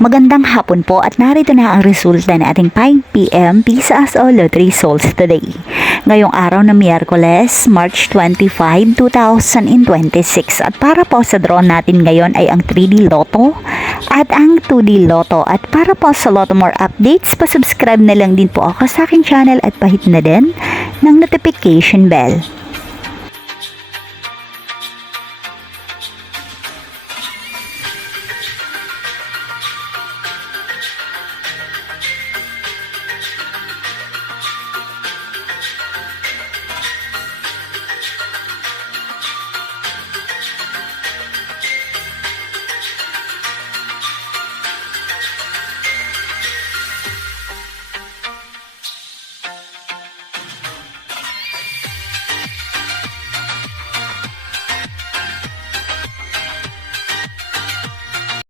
Magandang hapon po at narito na ang resulta ng ating 5 p.m. PISA o Lottery Results today. Ngayong araw na Miyerkules, March 25, 2026. At para po sa draw natin ngayon ay ang 3D Lotto at ang 2D Lotto. At para po sa Lotto More updates, pasubscribe na lang din po ako sa aking channel at pahit na din ng notification bell.